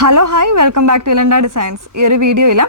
Hello hi welcome back to ഇലണ്ട designs. ഈ ഒരു വീഡിയോയിൽ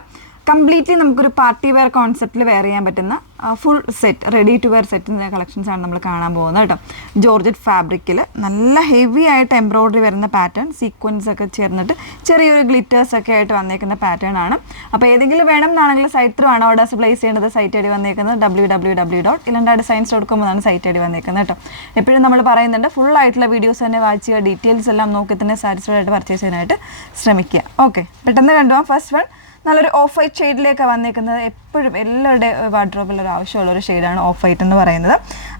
കംപ്ലീറ്റ്ലി നമുക്കൊരു പാർട്ടി വെയർ കോൺസെപ്റ്റിൽ വെയർ ചെയ്യാൻ പറ്റുന്ന full set ready to wear സെറ്റിൻ്റെ കളക്ഷൻസാണ് നമ്മൾ കാണാൻ പോകുന്നത് കേട്ടോ. ജോർജറ്റ് ഫാബ്രിക്കിൽ നല്ല ഹെവി ആയിട്ട് എംബ്രോയ്ഡറി വരുന്ന പാറ്റേൺ, സീക്വൻസ് ഒക്കെ ചേർന്നിട്ട് ചെറിയൊരു ഗ്ലിറ്റേഴ്സ് ഒക്കെ ആയിട്ട് വന്നേക്കുന്ന പാറ്റേൺ ആണ്. അപ്പോൾ ഏതെങ്കിലും വേണം എന്നാണെങ്കിൽ സൈറ്റ് ത്രൂ ആണ് ഓർഡേഴ്സ് പ്ലേസ് ചെയ്യേണ്ടത്. സൈറ്റ് ഐ ഡി വന്നേക്കുന്നത് www.ilandadesigns.com എന്നാണ് സൈറ്റ് ഐ ഡി വന്നേക്കുന്നത് കേട്ടോ. എപ്പോഴും നമ്മൾ പറയുന്നുണ്ട് ഫുൾ ആയിട്ടുള്ള വീഡിയോസ് തന്നെ വാച്ച് ചെയ്യുക, ഡീറ്റെയിൽസ് എല്ലാം നോക്കി തന്നെ സാറ്റിസ്ഫൈഡ് ആയിട്ട് പർച്ചേസ് ചെയ്യാനായിട്ട് ശ്രമിക്കുക. ഓക്കെ, പെട്ടെന്ന് കണ്ടുപോകാം. ഫസ്റ്റ് വൺ നല്ലൊരു ഓഫ് വൈറ്റ് ഷെയ്ഡിലേക്ക് വന്നേക്കുന്നത്. എപ്പോഴും എല്ലാവരുടെ വാർഡ്രോബിൽ ഒരു ആവശ്യമുള്ള ഒരു ഷെയ്ഡാണ് ഓഫ് വൈറ്റ് എന്ന് പറയുന്നത്.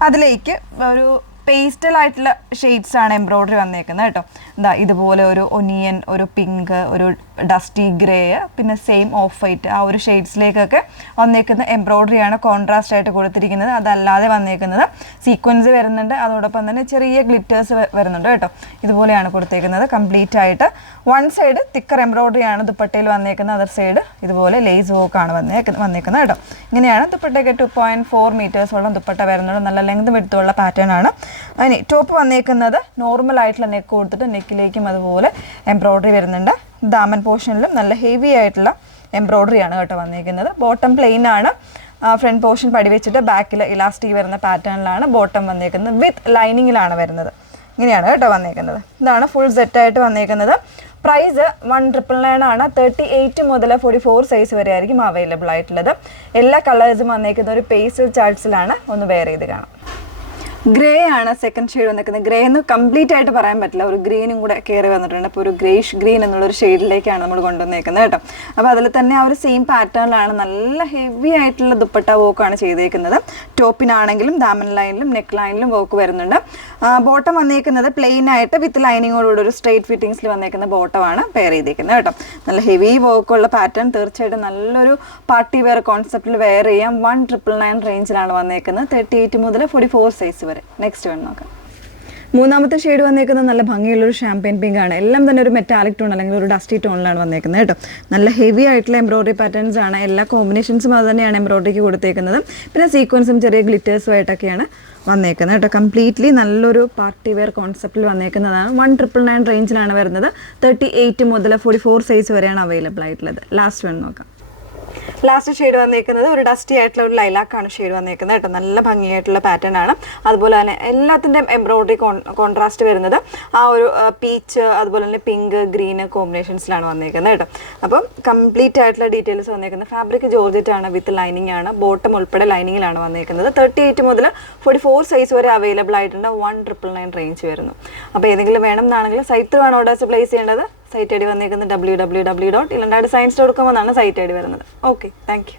അതിലേക്ക് ഒരു പേസ്റ്റൽ ആയിട്ടുള്ള ഷെയ്ഡ്സ് ആണ് എംബ്രോയ്ഡറി വന്നേക്കുന്നത് കേട്ടോ. എന്താ ഇതുപോലെ ഒരു ഒനിയൻ, ഒരു പിങ്ക്, ഒരു ഡസ്റ്റി ഗ്രേ, പിന്നെ സെയിം ഓഫ് വൈറ്റ്, ആ ഒരു ഷെയ്ഡ്സിലേക്കൊക്കെ വന്നേക്കുന്ന എംബ്രോയ്ഡറിയാണ് കോൺട്രാസ്റ്റ് ആയിട്ട് കൊടുത്തിരിക്കുന്നത്. അതല്ലാതെ വന്നേക്കുന്നത് സീക്വൻസ് വരുന്നുണ്ട്, അതോടൊപ്പം തന്നെ ചെറിയ ഗ്ലിറ്റേഴ്സ് വരുന്നുണ്ട് കേട്ടോ. ഇതുപോലെയാണ് കൊടുത്തേക്കുന്നത് കംപ്ലീറ്റ് ആയിട്ട്. വൺ സൈഡ് തിക്കർ എംബ്രോയ്ഡറി ആണ് ദുപ്പട്ടയിൽ വന്നേക്കുന്നത്, അതർ സൈഡ് ഇതുപോലെ ലേസ് വർക്കാണ് വന്നേക്കുന്നത് കേട്ടോ. ഇങ്ങനെയാണ് ദുപ്പട്ടയ്ക്ക് 2.4 മീറ്റേഴ്സോളം ദുപ്പട്ട വരുന്നുണ്ട്. നല്ല ലെങ്ത് വിഡ്ത്തുള്ള പാറ്റേൺ ആണ്. അതിന് ടോപ്പ് വന്നേക്കുന്നത് നോർമൽ ആയിട്ടുള്ള നെക്ക് കൊടുത്തിട്ട് നെക്കിലേക്കും അതുപോലെ എംബ്രോയ്ഡറി വരുന്നുണ്ട്. ദാമൻ പോർഷനിലും നല്ല ഹെവി ആയിട്ടുള്ള എംബ്രോയ്ഡറി ആണ് കേട്ടോ വന്നേക്കുന്നത്. ബോട്ടം പ്ലെയിൻ ആണ്. ഫ്രണ്ട് പോർഷൻ പടി വെച്ചിട്ട് ബാക്കിൽ ഇലാസ്റ്റിക് വരുന്ന പാറ്റേണിലാണ് ബോട്ടം വന്നേക്കുന്നത്. വിത്ത് ലൈനിങ്ങിലാണ് വരുന്നത്. ഇങ്ങനെയാണ് കേട്ടോ വന്നേക്കുന്നത്. ഇതാണ് ഫുൾ സെറ്റായിട്ട് വന്നേക്കുന്നത്. പ്രൈസ് 1,999 ആണ്. 38 മുതൽ 44 സൈസ് വരെ ആയിരിക്കും അവൈലബിൾ ആയിട്ടുള്ളത്. എല്ലാ കളേഴ്സും വന്നേക്കുന്ന ഒരു പേസ്റ്റൽ ചാർട്ട്സിലാണ്. ഒന്ന് വെയർ ചെയ്ത് കാണാം. ഗ്രേ ആണ് സെക്കൻഡ് ഷെയ്ഡ് വന്നിരിക്കുന്നത്. ഗ്രേ എന്ന് കംപ്ലീറ്റ് ആയിട്ട് പറയാൻ പറ്റില്ല, ഒരു ഗ്രീനും കൂടെ കയറി വന്നിട്ടുണ്ട്. അപ്പോൾ ഒരു ഗ്രേഷ് ഗ്രീൻ എന്നുള്ളൊരു ഷെയ്ഡിലേക്കാണ് നമ്മൾ കൊണ്ടുവന്നേക്കുന്നത് കേട്ടോ. അപ്പോൾ അതിൽ തന്നെ ആ ഒരു സെയിം പാറ്റേണിലാണ് നല്ല ഹെവി ആയിട്ടുള്ള ദുപ്പട്ട വർക്കാണ് ചെയ്തേക്കുന്നത്. ടോപ്പിനാണെങ്കിലും ദാമൻ ലൈനിലും നെക്ക് ലൈനിലും വർക്ക് വരുന്നുണ്ട്. ബോട്ടം വന്നേക്കുന്നത് പ്ലെയിൻ ആയിട്ട് വിത്ത് ലൈനിങ്ങോടുകൂടി ഒരു സ്ട്രെയിറ്റ് ഫിറ്റിങ്സിൽ വന്നേക്കുന്ന ബോട്ടമാണ് പെയർ ചെയ്തേക്കുന്നത് കേട്ടോ. നല്ല ഹെവി വർക്കുള്ള പാറ്റേൺ, തീർച്ചയായിട്ടും നല്ലൊരു പാർട്ടി വെയർ കോൺസെപ്റ്റിൽ വെയർ ചെയ്യാം. 1,999 റേഞ്ചിലാണ് വന്നേക്കുന്നത്. 38 മുതൽ 44 സൈസ്. നെക്സ്റ്റ് വേണം നോക്കാം. മൂന്നാമത്തെ ഷെയ്ഡ് വന്നേക്കുന്നത് നല്ല ഭംഗിയുള്ളൊരു ഷാമ്പയിൻ പിങ്ക് ആണ്. എല്ലാം തന്നെ ഒരു മെറ്റാലിക് ടോൺ അല്ലെങ്കിൽ ഒരു ഡസ്റ്റി ടോണിലാണ് വന്നേക്കുന്നത് കേട്ടോ. നല്ല ഹെവി ആയിട്ടുള്ള എംബ്രോയ്ഡറി പാറ്റേൺസ് ആണ്. എല്ലാ കോമ്പിനേഷൻസും അത് തന്നെയാണ് എംബ്രോയ്ഡറിക്ക് കൊടുത്തേക്കുന്നത്. പിന്നെ സീക്വൻസും ചെറിയ ഗ്ലിറ്റേഴ്സും ആയിട്ടൊക്കെയാണ് വന്നേക്കുന്നത് കേട്ടോ. കംപ്ലീറ്റ്ലി നല്ലൊരു പാർട്ടി വെയർ കോൺസെപ്റ്റിൽ വന്നേക്കുന്നതാണ്. 1,999 റേഞ്ചിലാണ് വരുന്നത്. 38 മുതൽ 44 സൈസ് വരെയാണ് അവൈലബിൾ ആയിട്ടുള്ളത്. ലാസ്റ്റ് വേണം നോക്കാം. ലാസ്റ്റ് ഷെയ്ഡ് വന്നേക്കുന്നത് ഒരു ഡസ്റ്റി ആയിട്ടുള്ള ഒരു ലൈലാക്കാണ് ഷെയ്ഡ് വന്നേക്കുന്നത് കേട്ടോ. നല്ല ഭംഗിയായിട്ടുള്ള പാറ്റേൺ ആണ്. അതുപോലെ തന്നെ എല്ലാത്തിൻ്റെയും എംബ്രോയ്ഡറി കോൺട്രാസ്റ്റ് വരുന്നത് ആ ഒരു പീച്ച്, അതുപോലെ തന്നെ പിങ്ക്, ഗ്രീന് കോമ്പിനേഷൻസിലാണ് വന്നേക്കുന്നത് കേട്ടോ. അപ്പം കംപ്ലീറ്റ് ആയിട്ടുള്ള ഡീറ്റെയിൽസ് വന്നേക്കുന്നത്. ഫാബ്രിക് ജോർജറ്റ് ആണ്, വിത്ത് ലൈനിങ് ആണ്. ബോട്ടം ഉൾപ്പെടെ ലൈനിങ്ങിലാണ് വന്നേക്കുന്നത്. 38 മുതൽ 44 സൈസ് വരെ അവൈലബിൾ ആയിട്ടുണ്ട്. 1,999 റേഞ്ച് വരുന്നു. അപ്പോൾ ഏതെങ്കിലും വേണം എന്നാണെങ്കിൽ സൈറ്റ് വേണം ഓർഡേഴ്സ് പ്ലേസ് ചെയ്യേണ്ടത്. സൈറ്റ് ഐ ഡി വന്നേക്കുന്നത് www.ilandadesigns.com എന്നാണ് സൈറ്റ് ഐ ഡി വരുന്നത്. Okay, thank you.